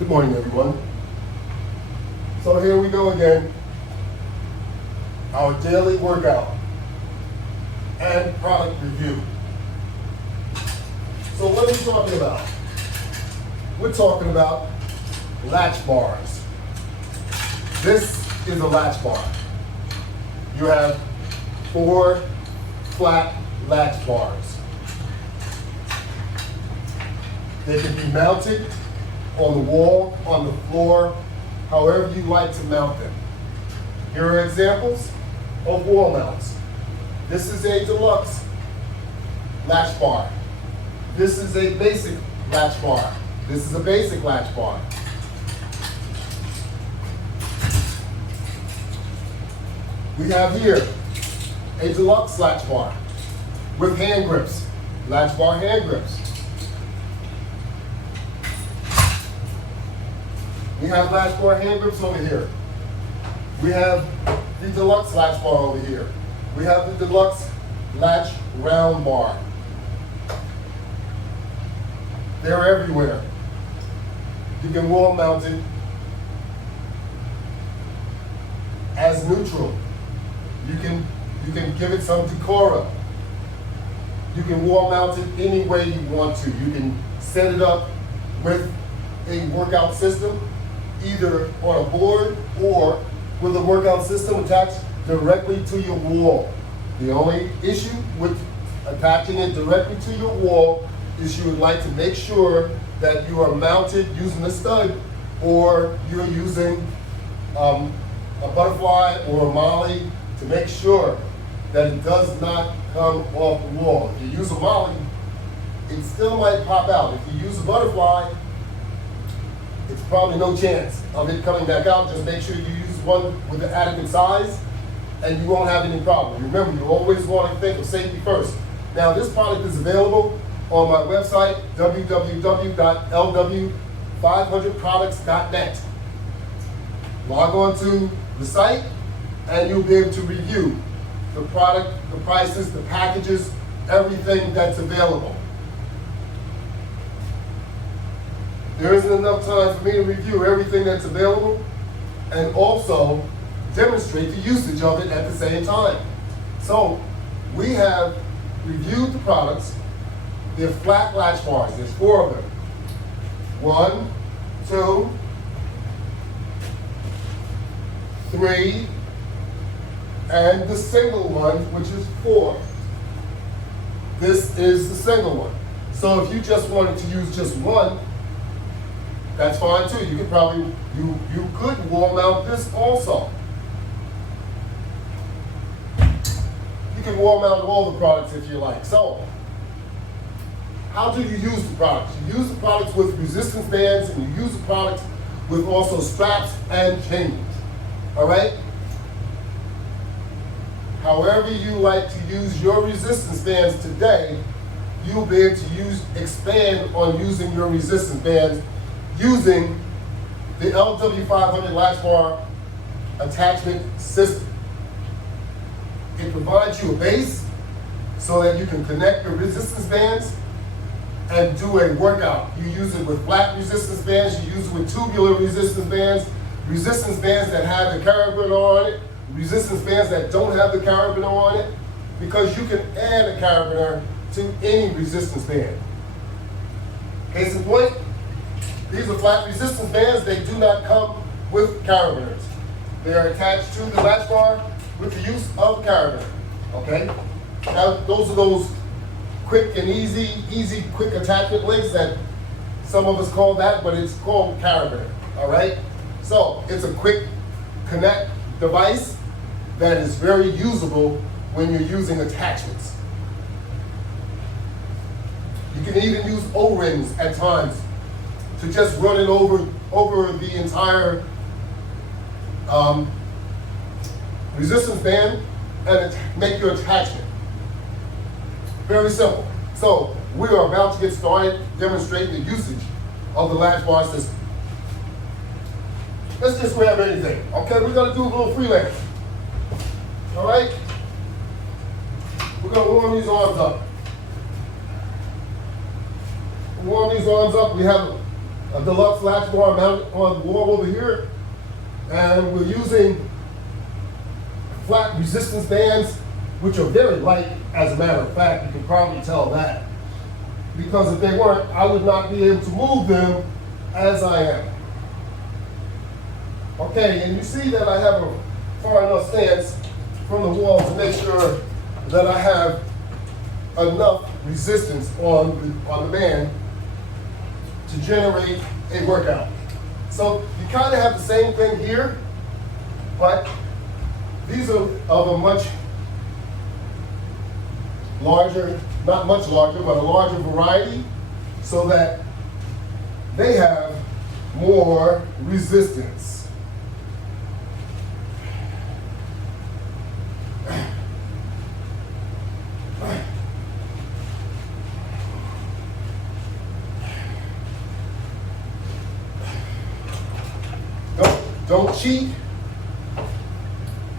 Good morning, everyone. So here we go again, our daily workout and product review. So what are we talking about? We're talking about latch bars. This is a latch bar. You have 4 flat latch bars. They can be mounted on the wall, on the floor, however you like to mount them. Here are examples of wall mounts. This is a deluxe latch bar. This is a basic latch bar. This is a basic latch bar. We have here a deluxe latch bar with hand grips, latch bar hand grips. We have latch bar hand grips over here. We have the deluxe latch bar over here. We have the deluxe latch round bar. They're everywhere. You can wall mount it as neutral. You can give it some decora. You can wall mount it any way you want to. You can set it up with a workout system, either on a board or with a workout system attached directly to your wall. The only issue with attaching it directly to your wall is you would like to make sure that you are mounted using a stud, or you're using a butterfly or a molly to make sure that it does not come off the wall. If you use a molly, it still might pop out. If you use a butterfly, it's probably no chance of it coming back out. Just make sure you use one with the adequate size and you won't have any problem. Remember, you always want to think of safety first. Now, this product is available on my website, www.lw500products.net. Log on to the site and you'll be able to review the product, the prices, the packages, everything that's available. There isn't enough time for me to review everything that's available and also demonstrate the usage of it at the same time. So we have reviewed the products. They're flat latch bars. There's 4 of them. 1, 2, 3, and the single one, which is 4. This is the single one. So if you just wanted to use just one, that's fine too. You could probably, you could wall mount this also. You can wall mount all the products if you like. So, how do you use the products? You use the products with resistance bands, and you use the products with also straps and chains. All right? However you like to use your resistance bands today, you'll be able to expand on using your resistance bands using the LW500 latch bar attachment system. It provides you a base so that you can connect your resistance bands and do a workout. You use it with flat resistance bands, you use it with tubular resistance bands that have the carabiner on it, resistance bands that don't have the carabiner on it, because you can add a carabiner to any resistance band. Case in point, these are flat resistance bands. They do not come with carabiners. They are attached to the latch bar with the use of carabiner. Okay? Now, those are those quick and easy quick attachment links that some of us call that, but it's called carabiner. All right? So it's a quick connect device that is very usable when you're using attachments. You can even use O-rings at times to just run it over the entire resistance band and make your attachment. Very simple. So we are about to get started demonstrating the usage of the latch bar system. Let's just grab anything. Okay, we're gonna do a little freelance. All right? We're gonna warm these arms up. Warm these arms up. We have a Deluxe Latch Bar mounted on the wall over here, and we're using flat resistance bands, which are very light, as a matter of fact. You can probably tell that. Because if they weren't, I would not be able to move them as I am. Okay, and you see that I have a far enough stance from the wall to make sure that I have enough resistance on the band to generate a workout. So you kind of have the same thing here, but these are of a much larger, not much larger, but a larger variety, so that they have more resistance. Don't cheat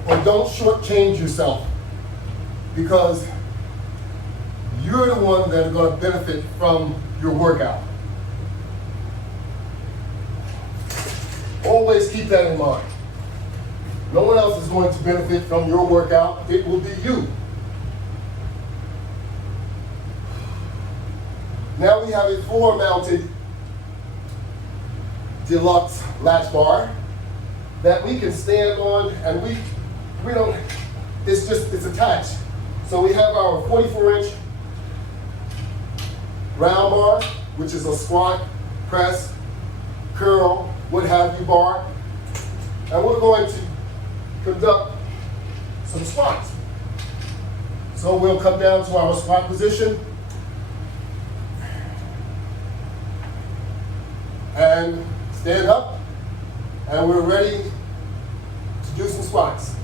or don't shortchange yourself, because you're the one that's going to benefit from your workout. Always keep that in mind. No one else is going to benefit from your workout. It will be you. Now we have a floor-mounted Deluxe Latch Bar that we can stand on, and we don't, it's attached. So we have our 44-inch round bar, which is a squat, press, curl, what have you bar. And we're going to conduct some squats. So we'll come down to our squat position and stand up, and we're ready to do some squats.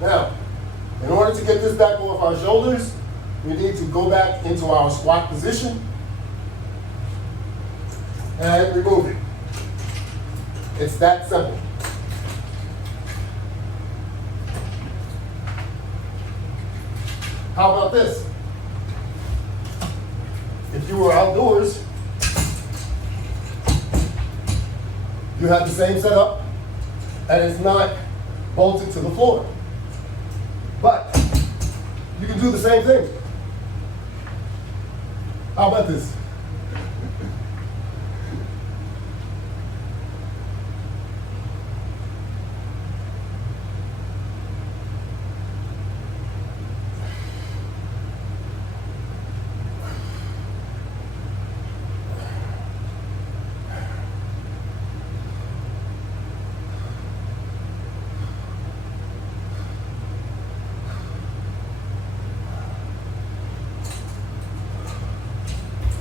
Now, in order to get this back off our shoulders, we need to go back into our squat position and remove it. It's that simple. How about this? If you were outdoors, you have the same setup, and it's not bolted to the floor. But you can do the same thing. How about this?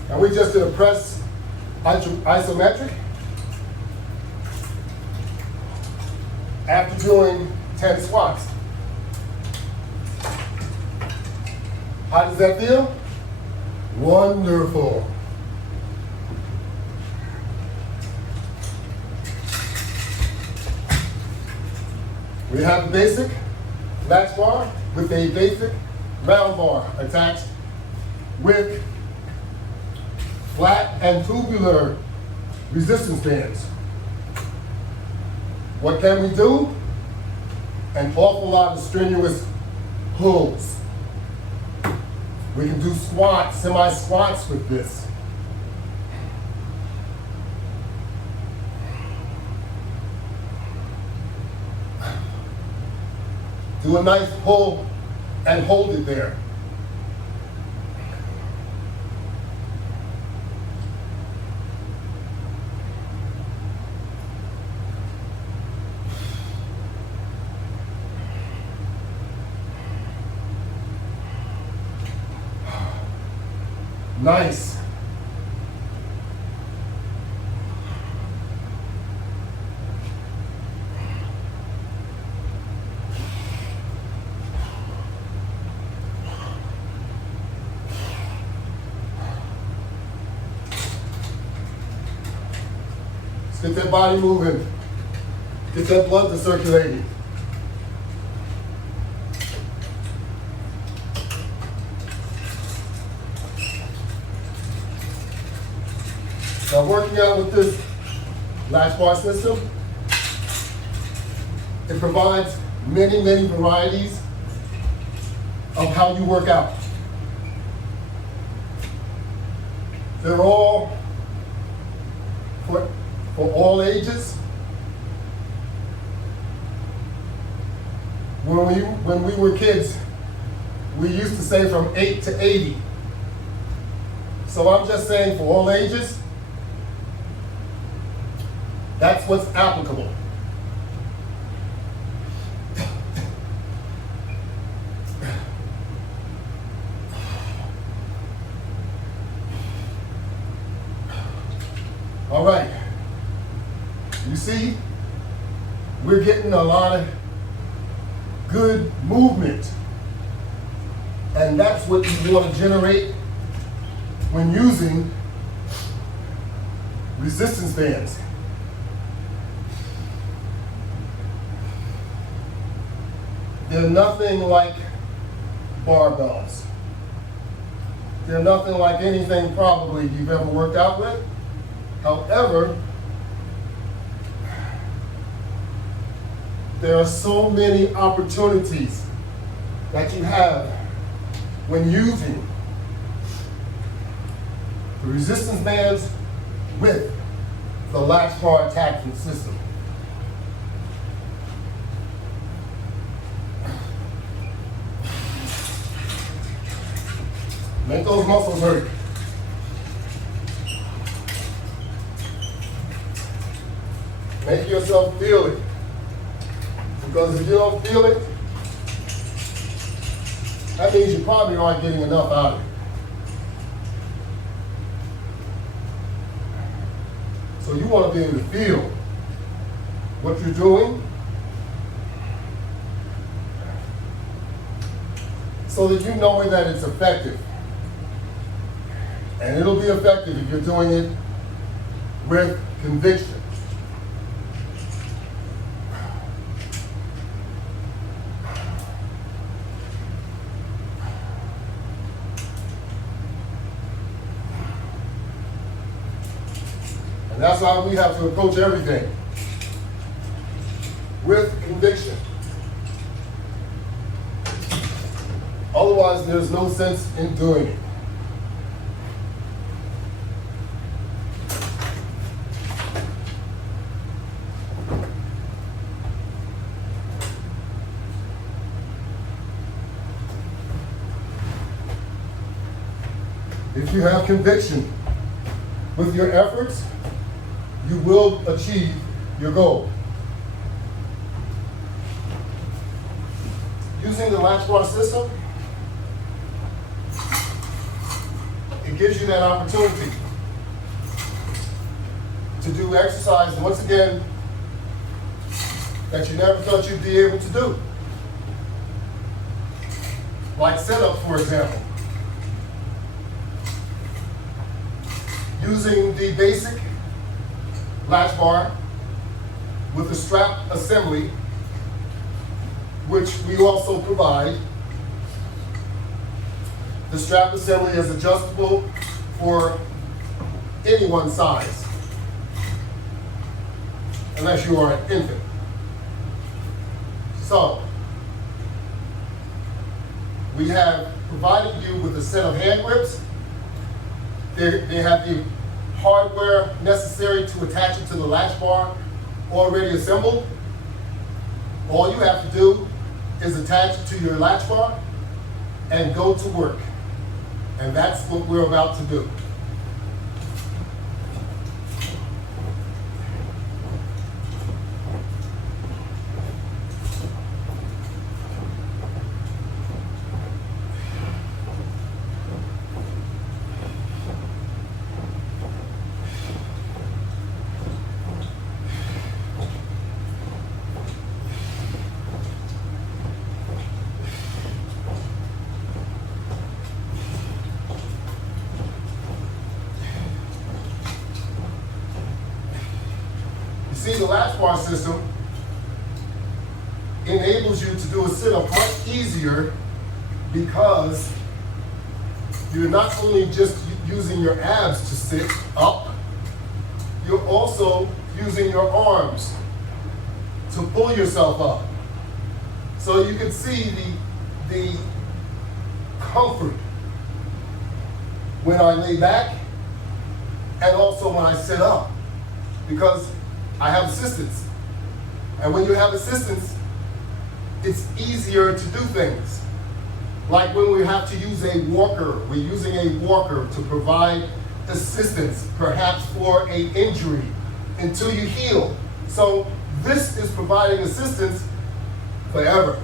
And we just did a press isometric after doing 10 squats. How does that feel? Wonderful. We have a basic latch bar with a basic round bar attached with flat and tubular resistance bands. What can we do? An awful lot of strenuous pulls. We can do squats, semi-squats with this. Do a nice pull and hold it there. Nice. Let's get that body moving. Get that blood to circulating. Now working out with this latch bar system, it provides many, many varieties of how you work out. They're all for all ages. When we were kids, we used to say from 8 to 80. So I'm just saying for all ages, that's what's applicable. All right, you see, we're getting a lot of good movement, and that's what you want to generate when using resistance bands. They're nothing like barbells. They're nothing like anything probably you've ever worked out with. However, there are so many opportunities that you have when using the resistance bands with the latch bar attachment system. Make those muscles hurt. Make yourself feel it. Because if you don't feel it, that means you probably aren't getting enough out of it. So you want to be able to feel what you're doing so that you know that it's effective. And it'll be effective if you're doing it with conviction. And that's how we have to approach everything, with conviction. Otherwise, there's no sense in doing it. If you have conviction with your efforts, you will achieve your goal. Using the latch bar system, it gives you that opportunity to do exercise, once again, that you never thought you'd be able to do. Like sit-ups, for example. Using the basic latch bar with the strap assembly, which we also provide. The strap assembly is adjustable for anyone's size, unless you are an infant. So, we have provided you with a set of hand grips. They have the hardware necessary to attach it to the latch bar already assembled. All you have to do is attach it to your latch bar and go to work. And that's what we're about to do. See, the latch bar system enables you to do a sit-up much easier because you're not only just using your abs to sit up, you're also using your arms to pull yourself up. So you can see the comfort when I lay back and also when I sit up, because I have assistance. And when you have assistance, it's easier to do things. Like when we have to use a walker, we're using a walker to provide assistance, perhaps for an injury, until you heal. So this is providing assistance forever.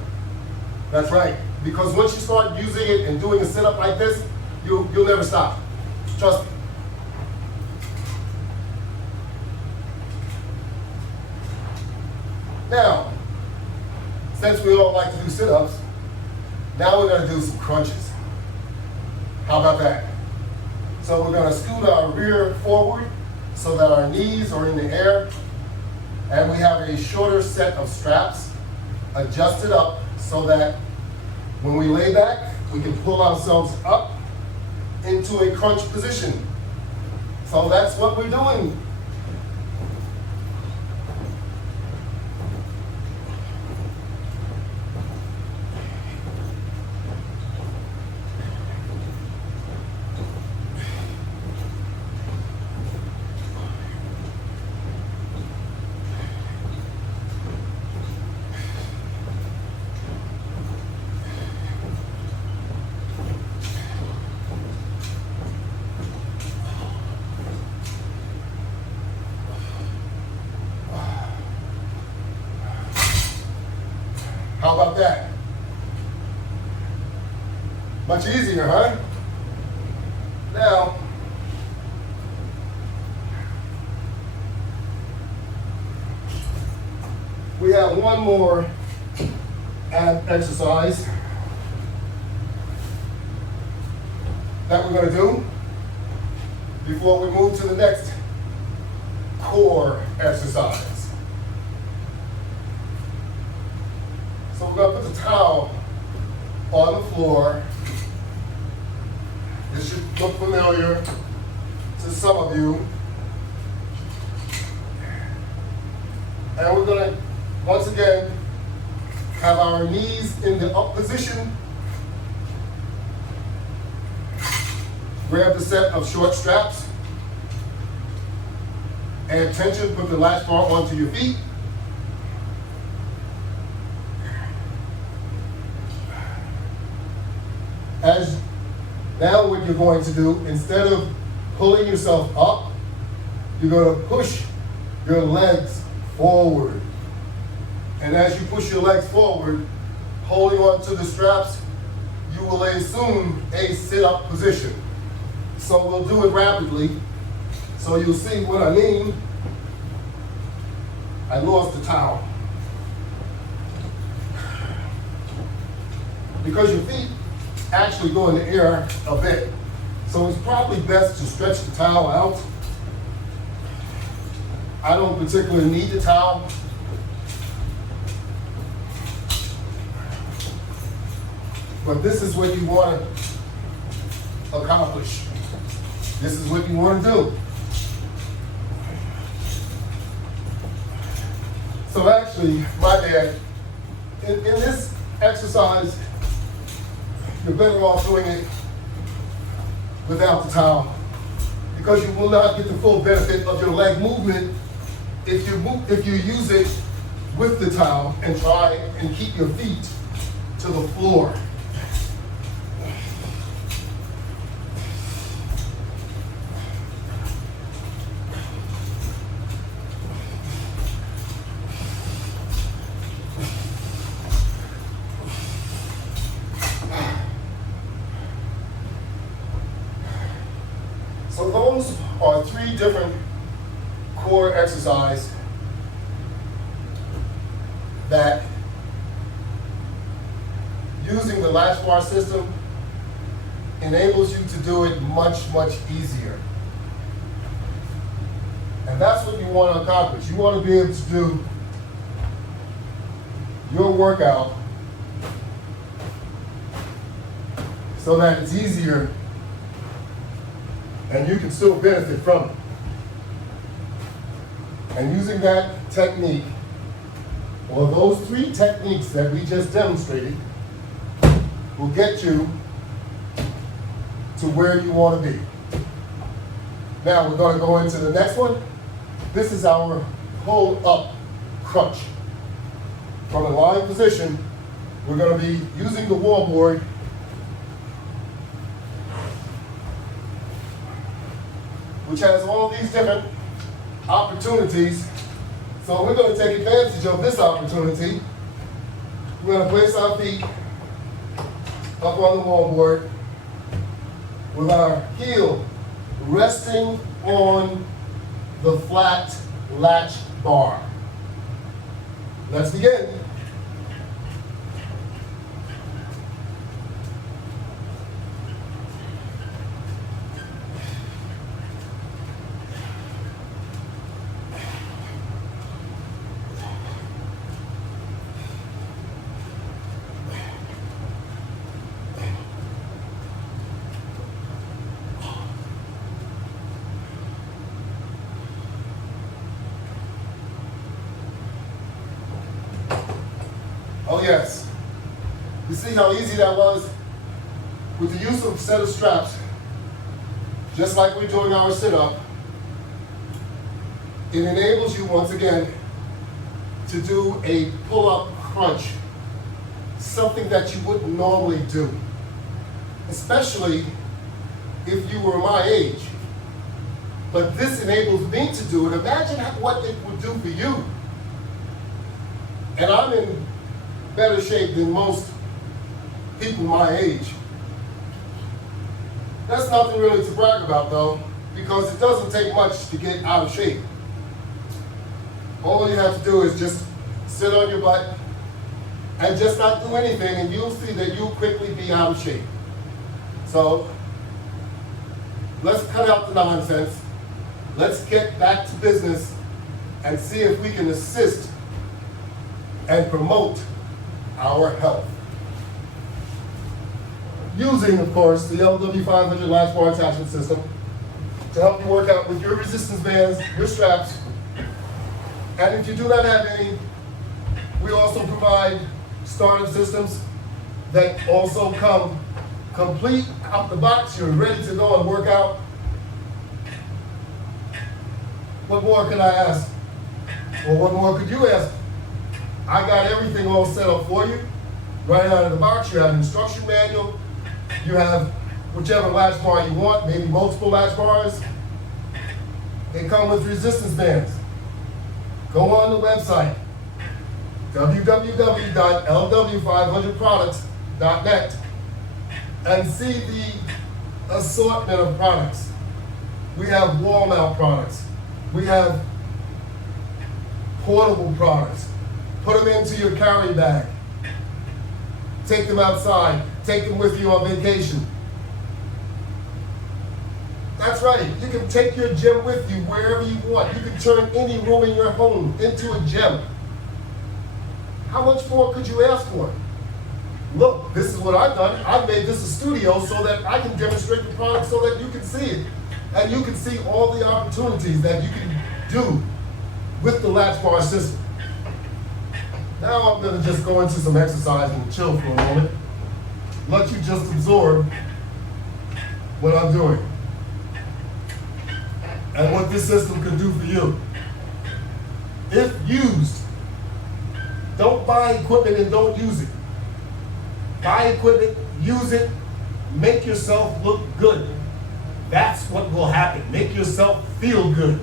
That's right. Because once you start using it and doing a sit-up like this, you'll never stop. Trust me. Now, since we all like to do sit-ups, now we're going to do some crunches. How about that? So we're going to scoot our rear forward so that our knees are in the air, and we have a shorter set of straps adjusted up so that when we lay back, we can pull ourselves up into a crunch position. So that's what we're doing. How about that? Much easier, huh? Now, we have one more ab exercise that we're going to do before we move to the next core exercise. So we're going to put the towel on the floor. This should look familiar to some of you. And we're going to, once again, have our knees in the up position. Grab the set of short straps. Add tension, put the latch bar onto your feet. As now what you're going to do, instead of pulling yourself up, you're going to push your legs forward. And as you push your legs forward, holding on to the straps, you will assume a sit-up position. So we'll do it rapidly, so you'll see what I mean. I lost the towel. Because your feet actually go in the air a bit. So it's probably best to stretch the towel out. I don't particularly need the towel. But this is what you want to accomplish. This is what you want to do. So actually, my bad, in this exercise, you're better off doing it without the towel, because you will not get the full benefit of your leg movement if you use it with the towel and try and keep your feet to the floor. So those are three different core exercises that, using the latch bar system, enables you to do it much, much easier. And that's what you want to accomplish. You want to be able to do your workout so that it's easier and you can still benefit from it. And using that technique, or those 3 techniques that we just demonstrated, will get you to where you want to be. Now we're going to go into the next one. This is our pull-up crunch. From a lying position, we're going to be using the wall board which has all these different opportunities. So we're going to take advantage of this opportunity. We're going to place our feet up on the wall board with our heel resting on the flat latch bar. Let's begin. Oh yes. You see how easy that was? With the use of a set of straps, just like we're doing our sit-up, it enables you once again to do a pull-up crunch, something that you wouldn't normally do, especially if you were my age. But this enables me to do it. Imagine what it would do for you. And I'm in better shape than most people my age. That's nothing really to brag about though, because it doesn't take much to get out of shape. All you have to do is just sit on your butt and just not do anything, and you'll see that you'll quickly be out of shape. So let's cut out the nonsense. Let's get back to business and see if we can assist and promote our health. Using, of course, the LW500 latch bar attachment system to help you work out with your resistance bands, your straps, and if you do not have any, we also provide starter systems that also come complete out the box. You're ready to go and work out. What more can I ask? Or what more could you ask? I got everything all set up for you. Right out of the box, you have an instruction manual. You have whichever latch bar you want, maybe multiple latch bars. They come with resistance bands. Go on the website, www.lw500products.net, and see the assortment of products. We have wall mount products. We have portable products. Put them into your carry bag. Take them outside. Take them with you on vacation. That's right. You can take your gym with you wherever you want. You can turn any room in your home into a gym. How much more could you ask for? Look, this is what I've done. I've made this a studio so that I can demonstrate the product so that you can see it. And you can see all the opportunities that you can do with the latch bar system. Now I'm going to just go into some exercise and chill for a moment. Let you just absorb what I'm doing and what this system can do for you. If used, don't buy equipment and don't use it. Buy equipment, use it, make yourself look good. That's what will happen. Make yourself feel good.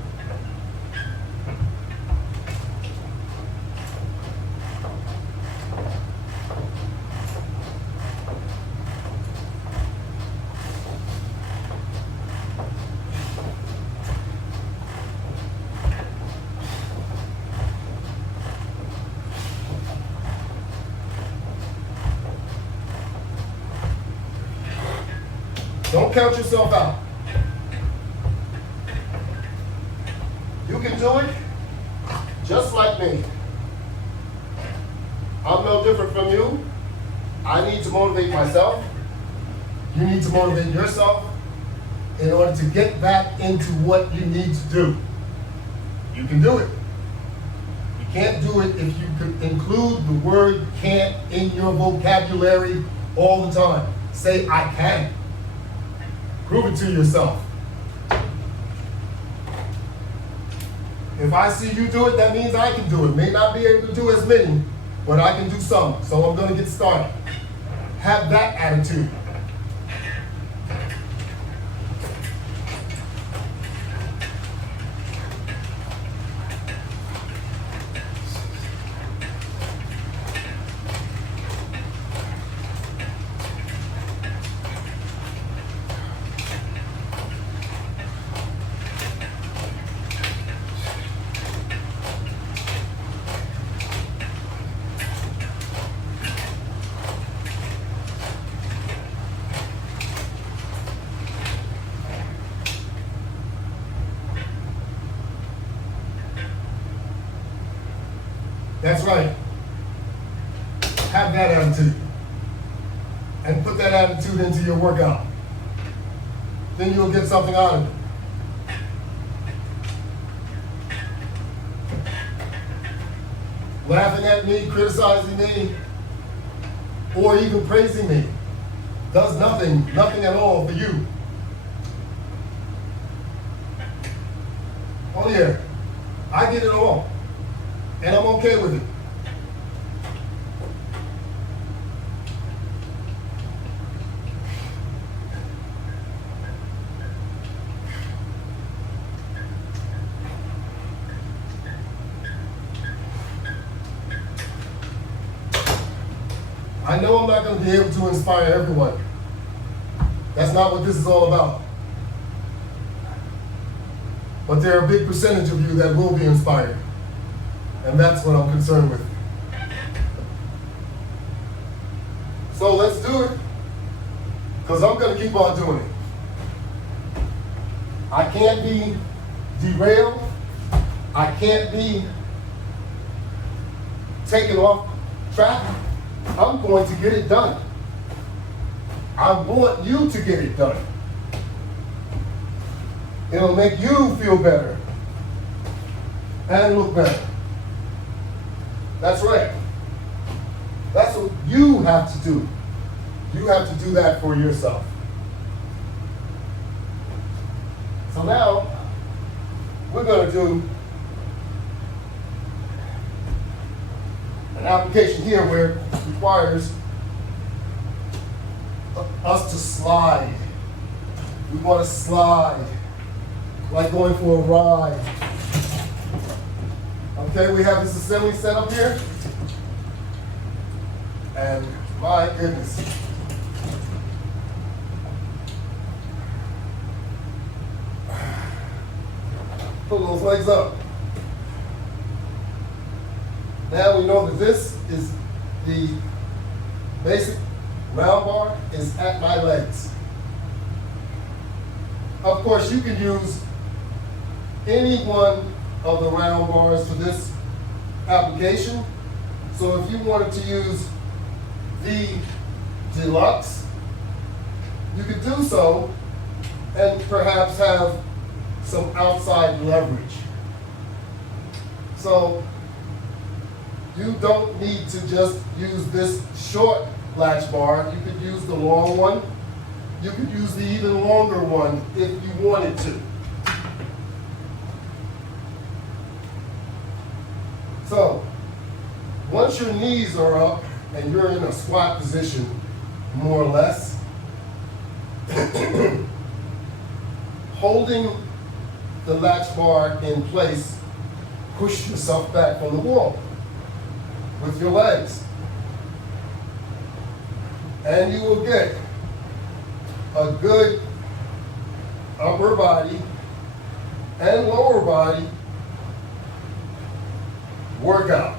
Don't count yourself out. You can do it just like me. I'm no different from you. I need to motivate myself. You need to motivate yourself in order to get back into what you need to do. You can do it. You can't do it if you could include the word can't in your vocabulary all the time. Say, I can. Prove it to yourself. If I see you do it, that means I can do it. May not be able to do as many, but I can do some. So I'm going to get started. Have that attitude. That's right. Have that attitude. And put that attitude into your workout. Then you'll get something out of it. Laughing at me, criticizing me, or even praising me does nothing at all for you. Oh yeah, I get it all. And I'm okay with it. I know I'm not going to be able to inspire everyone. That's not what this is all about. But there are a big percentage of you that will be inspired. And that's what I'm concerned with. So let's do it. Because I'm going to keep on doing it. I can't be derailed. I can't be taken off track. I'm going to get it done. I want you to get it done. It'll make you feel better and look better. That's right. That's what you have to do. You have to do that for yourself. So now, we're going to do an application here where it requires us to slide. We want to slide, like going for a ride. Okay, we have this assembly set up here. And my goodness. Pull those legs up. Now we know that this is the basic round bar is at my legs. Of course, you can use any one of the round bars for this application. So if you wanted to use the Deluxe, you could do so and perhaps have some outside leverage. So you don't need to just use this short latch bar. You could use the long one. You could use the even longer one if you wanted to. So once your knees are up and you're in a squat position, more or less, holding the latch bar in place, push yourself back from the wall with your legs. And you will get a good upper body and lower body workout.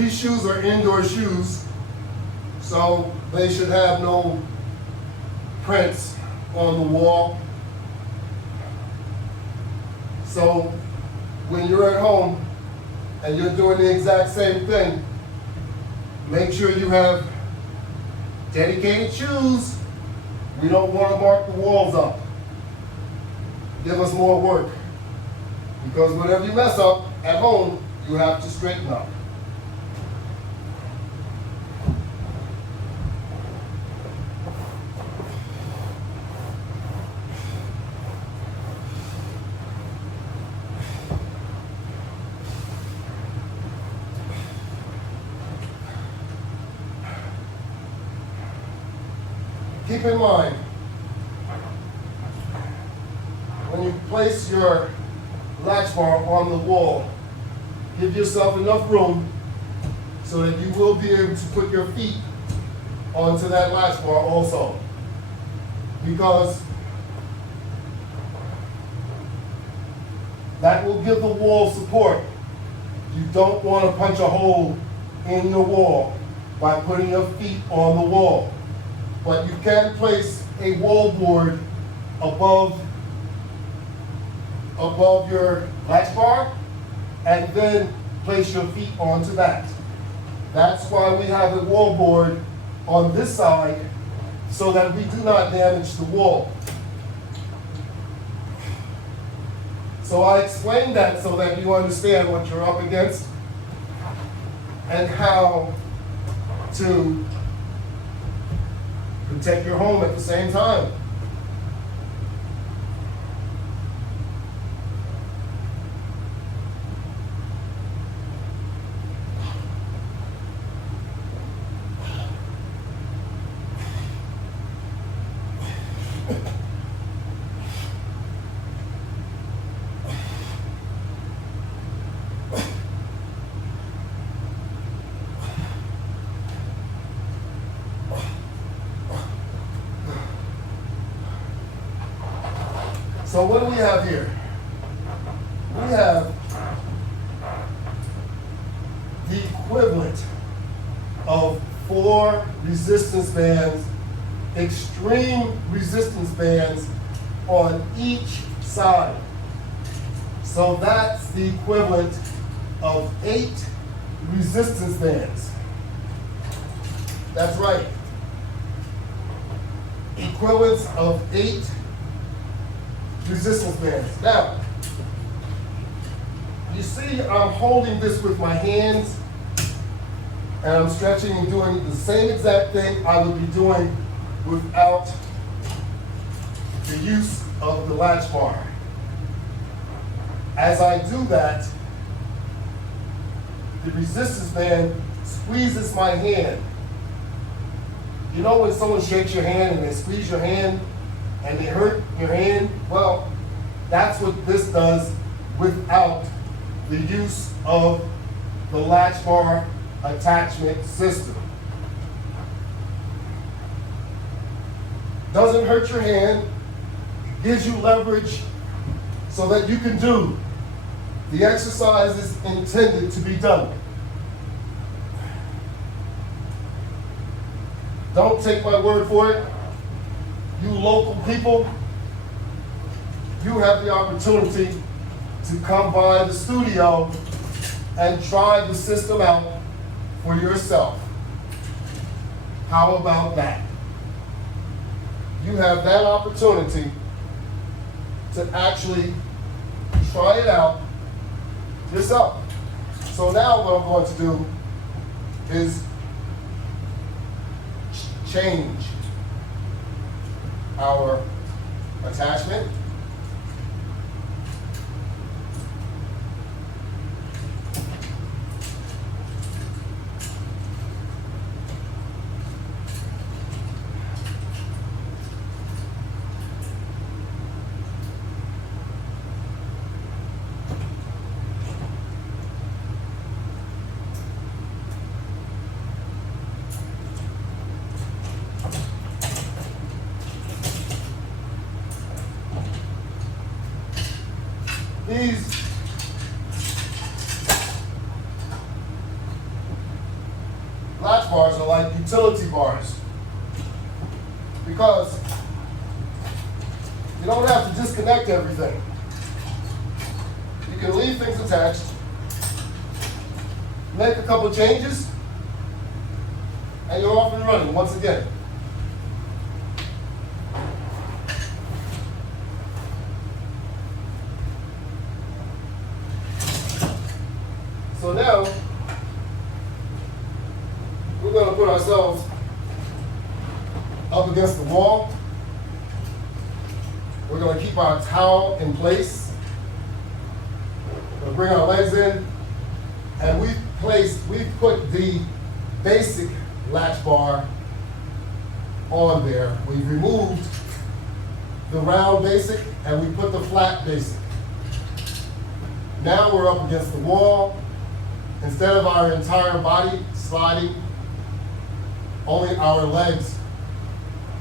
These shoes are indoor shoes, so they should have no prints on the wall. So when you're at home and you're doing the exact same thing, make sure you have dedicated shoes. We don't want to mark the walls up. Give us more work. Because whatever you mess up at home, you have to straighten up. Keep in mind, when you place your latch bar on the wall, give yourself enough room so that you will be able to put your feet onto that latch bar also. Because that will give the wall support. You don't want to punch a hole in the wall by putting your feet on the wall. But you can place a wall board above your latch bar and then place your feet onto that. That's why we have a wall board on this side so that we do not damage the wall. So I explained that so that you understand what you're up against and how to protect your home at the same time. So what do we have here? We have the equivalent of 4 resistance bands, extreme resistance bands on each side. So that's the equivalent of 8 resistance bands. That's right. Equivalents of 8 resistance bands. Now, you see I'm holding this with my hands and I'm stretching and doing the same exact thing I would be doing without the use of the latch bar. As I do that, the resistance band squeezes my hand. You know when someone shakes your hand and they squeeze your hand and they hurt your hand? Well, that's what this does without the use of the latch bar attachment system. Doesn't hurt your hand, gives you leverage so that you can do the exercises intended to be done. Don't take my word for it. You local people, you have the opportunity to come by the studio and try the system out for yourself. How about that? You have that opportunity to actually try it out yourself. So now what I'm going to do is change our attachment. utility bars, because you don't have to disconnect everything. You can leave things attached, make a couple changes, and you're off and running once again. So now, we're going to put ourselves up against the wall. We're going to keep our towel in place. We'll bring our legs in, and we've put the basic latch bar on there. We've removed the round basic and we put the flat basic. Now we're up against the wall. Instead of our entire body sliding, only our legs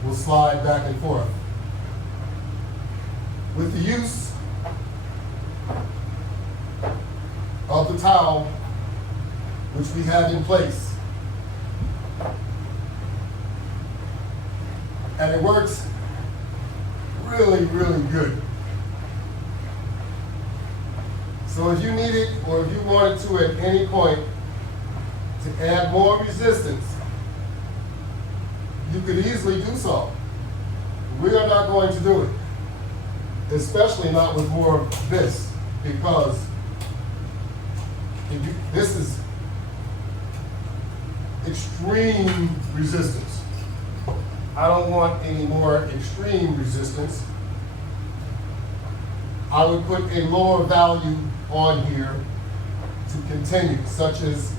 will slide back and forth. With the use of the towel, which we have in place. And it works really, really good. So if you need it, or if you wanted to at any point to add more resistance, you could easily do so. We are not going to do it, especially not with more of this, because this is extreme resistance. I don't want any more extreme resistance. I would put a lower value on here to continue, such as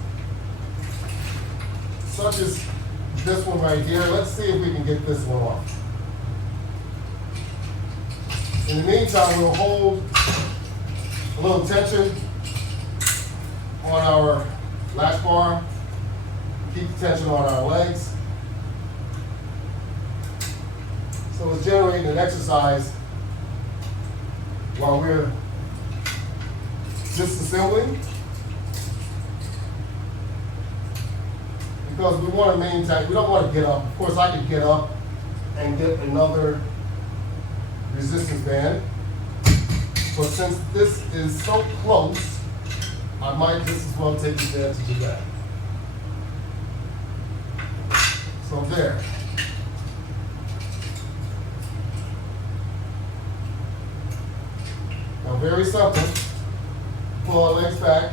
this one right here. Let's see if we can get this one off. In the meantime, we'll hold a little tension on our latch bar, keep the tension on our legs. So it's generating an exercise while we're disassembling, because we want to maintain, we don't want to get up. Of course, I could get up and get another resistance band, but since this is so close, I might just as well take advantage of that. So there. Now, very simple. Pull our legs back.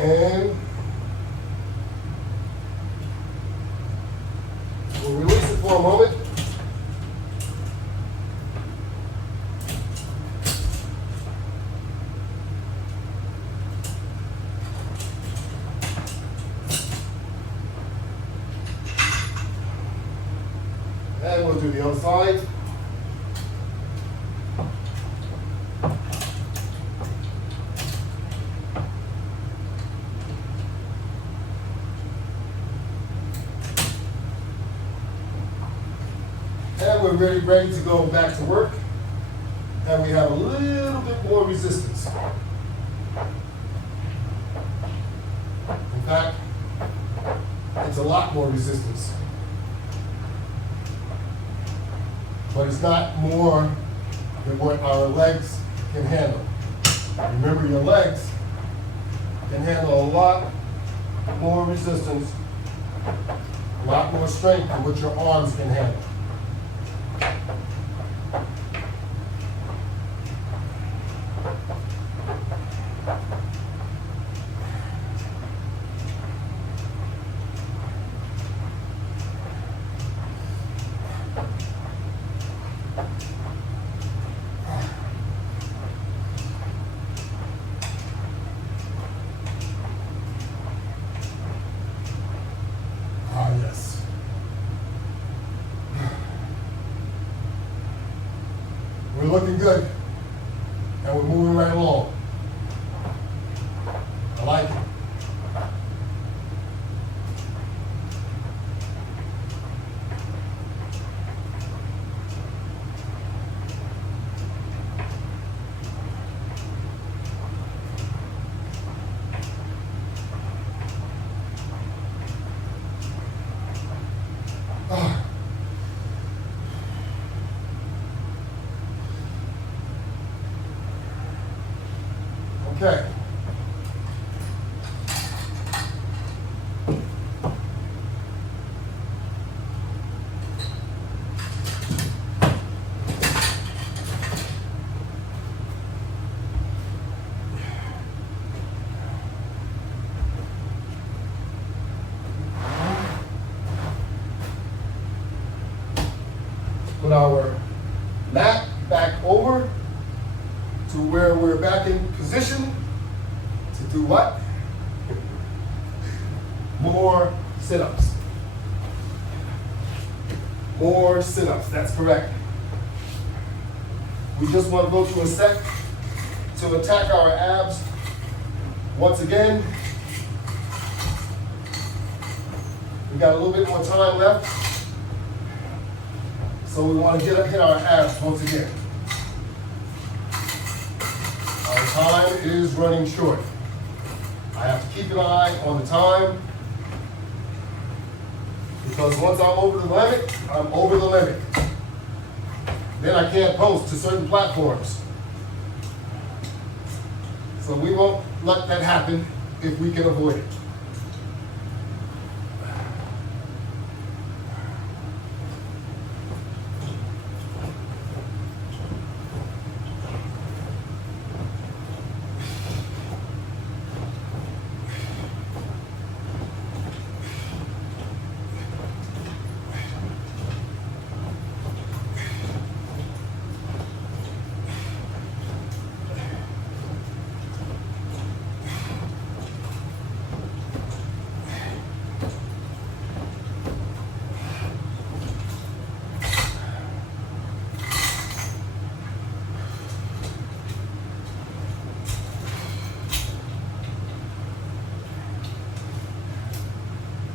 And we'll release it for a moment. And we'll do the other side. And we're ready to go back to work. And we have a little bit more resistance. In fact, it's a lot more resistance. But it's not more than what our legs can handle. Remember, your legs can handle a lot more resistance, a lot more strength than what your arms can handle. Yes. We're looking good, and we're moving right along. I like it. put our mat back over to where we're back in position to do what? More sit-ups. More sit-ups, that's correct. We just want to go through a set to attack our abs. Once again, we got a little bit more time left. So we want to hit our abs once again. Our time is running short. I have to keep an eye on the time because once I'm over the limit, I'm over the limit. Then I can't post to certain platforms. So we won't let that happen if we can avoid it.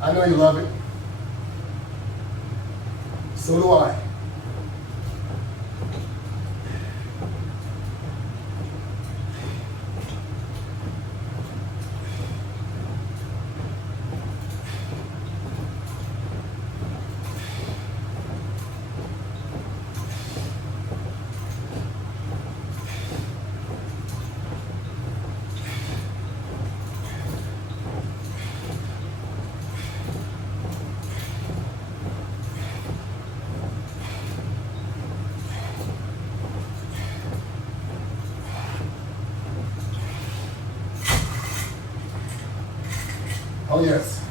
I know you love it. So do I. Oh yes.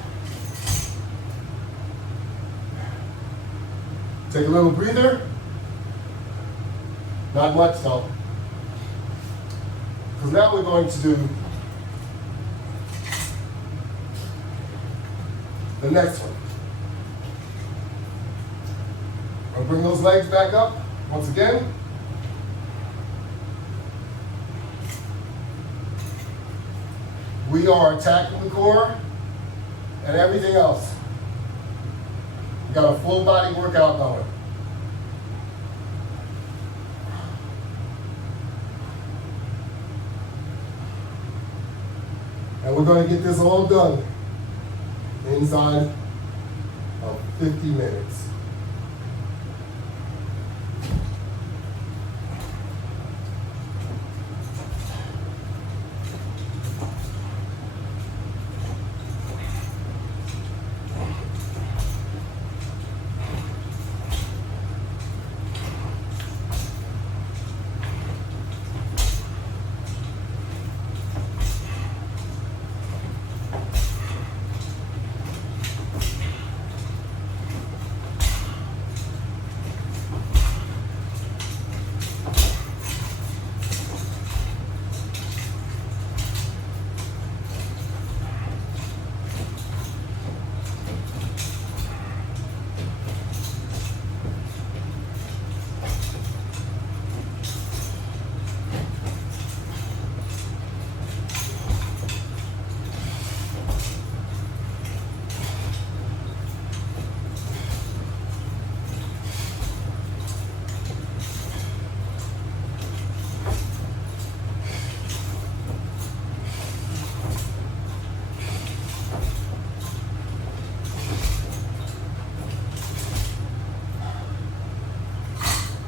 Take a little breather. Not much though. Because now we're going to do the next one. I'll bring those legs back up once again. We are attacking the core and everything else. We got a full body workout going. And we're going to get this all done inside of 50 minutes.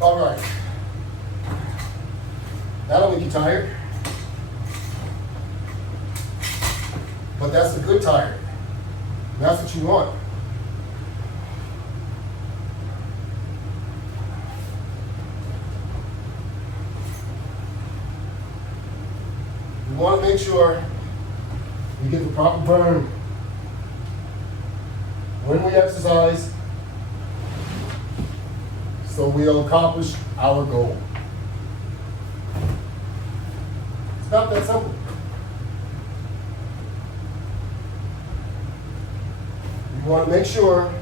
All right. That'll make you tired. But that's a good tired. And that's what you want. You want to make sure you get the proper burn. When we exercise, so we'll accomplish our goal. It's not that simple. You want to make sure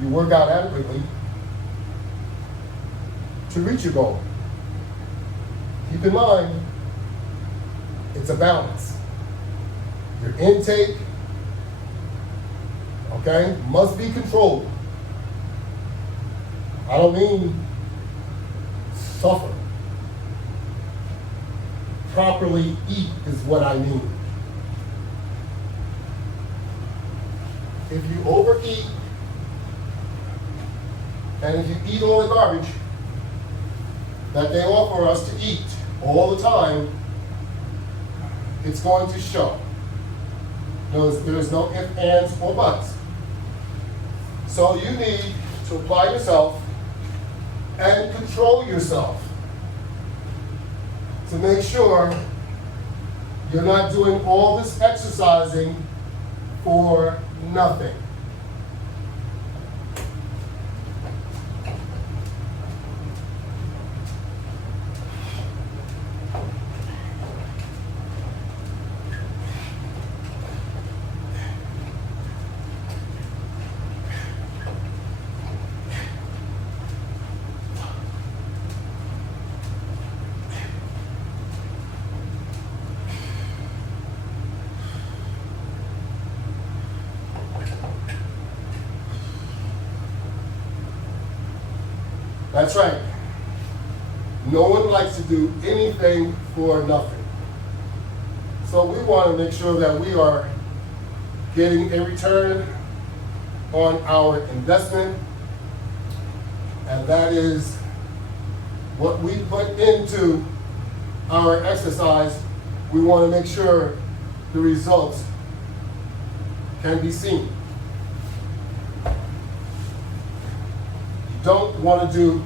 you work out adequately to reach your goal. Keep in mind, it's a balance. Your intake, okay, must be controlled. I don't mean suffer. Properly eat is what I mean. If you overeat, and if you eat all the garbage that they offer us to eat all the time, it's going to show. There's no ifs, ands, or buts. So you need to apply yourself and control yourself to make sure you're not doing all this exercising for nothing. That's right. No one likes to do anything for nothing. So we want to make sure that we are getting a return on our investment, and that is what we put into our exercise. We want to make sure the results can be seen. Don't want to do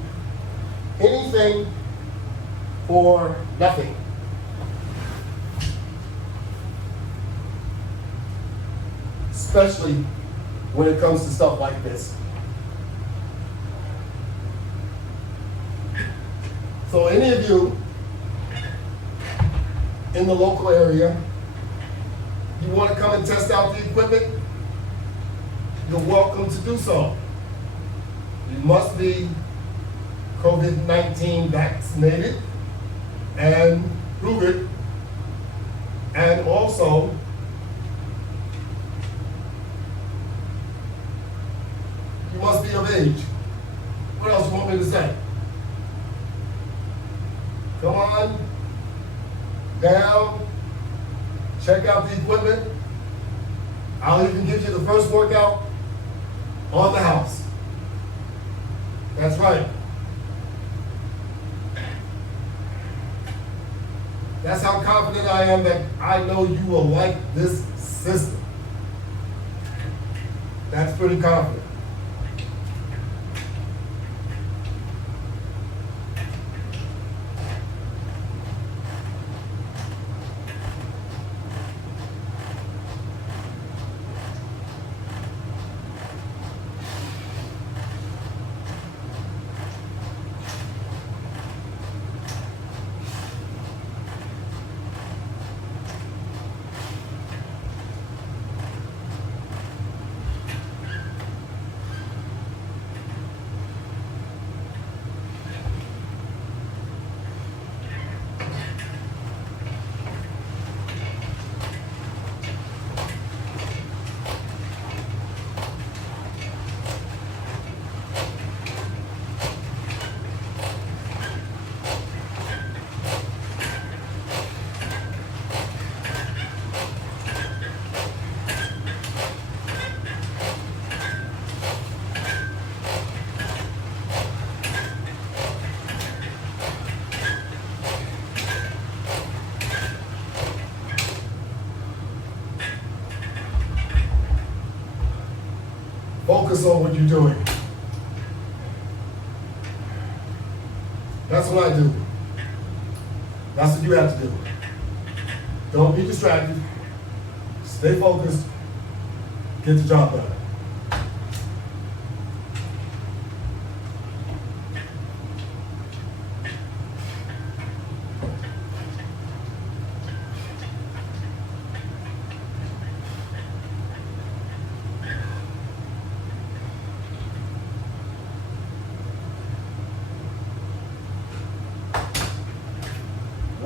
anything for nothing. Especially when it comes to stuff like this. So any of you in the local area, you want to come and test out the equipment, you're welcome to do so. You must be COVID-19 vaccinated and prove it. And also, you must be of age. What else you want me to say? Come on down, check out the equipment. I'll even give you the first workout on the house. That's right. That's how confident I am that I know you will like this system. That's pretty confident. Focus on what you're doing. That's what I do. That's what you have to do. Don't be distracted. Stay focused. Get the job done.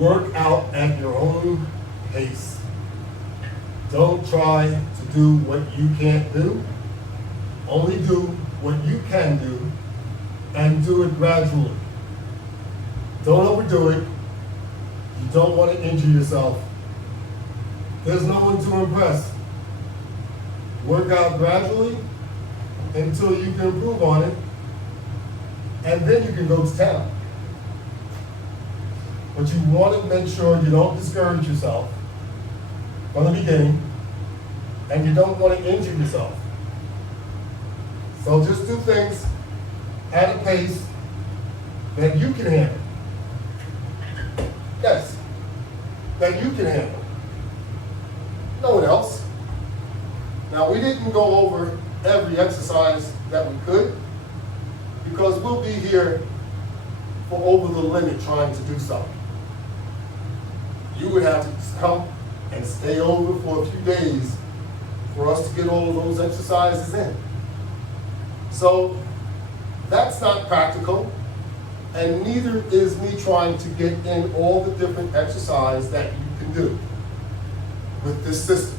Work out at your own pace. Don't try to do what you can't do. Only do what you can do, and do it gradually. Don't overdo it. You don't want to injure yourself. There's no one to impress. Work out gradually until you can improve on it, and then you can go to town. But you want to make sure you don't discourage yourself from the beginning, and you don't want to injure yourself. So just do things at a pace that you can handle. Yes, that you can handle. No one else. Now, we didn't go over every exercise that we could, because we'll be here for over the limit trying to do something. You would have to come and stay over for a few days for us to get all of those exercises in. So that's not practical, and neither is me trying to get in all the different exercises that you can do with this system.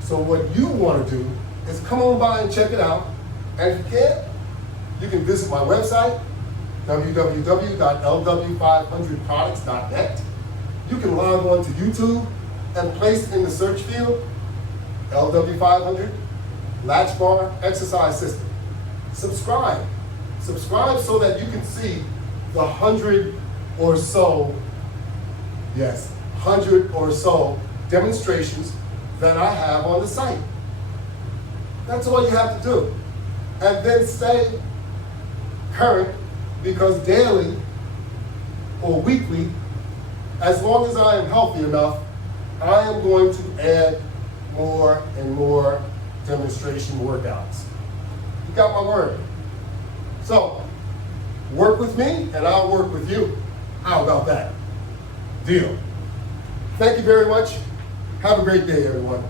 So what you want to do is come on by and check it out, and if you can't, you can visit my website, www.lw500products.net. You can log on to YouTube and place in the search field LW500 Latch Bar Exercise System. Subscribe. Subscribe so that you can see the 100 or so demonstrations that I have on the site. That's all you have to do. And then stay current, because daily or weekly, as long as I am healthy enough, I am going to add more and more demonstration workouts. You got my word. So, work with me and I'll work with you. How about that? Deal. Thank you very much. Have a great day, everyone.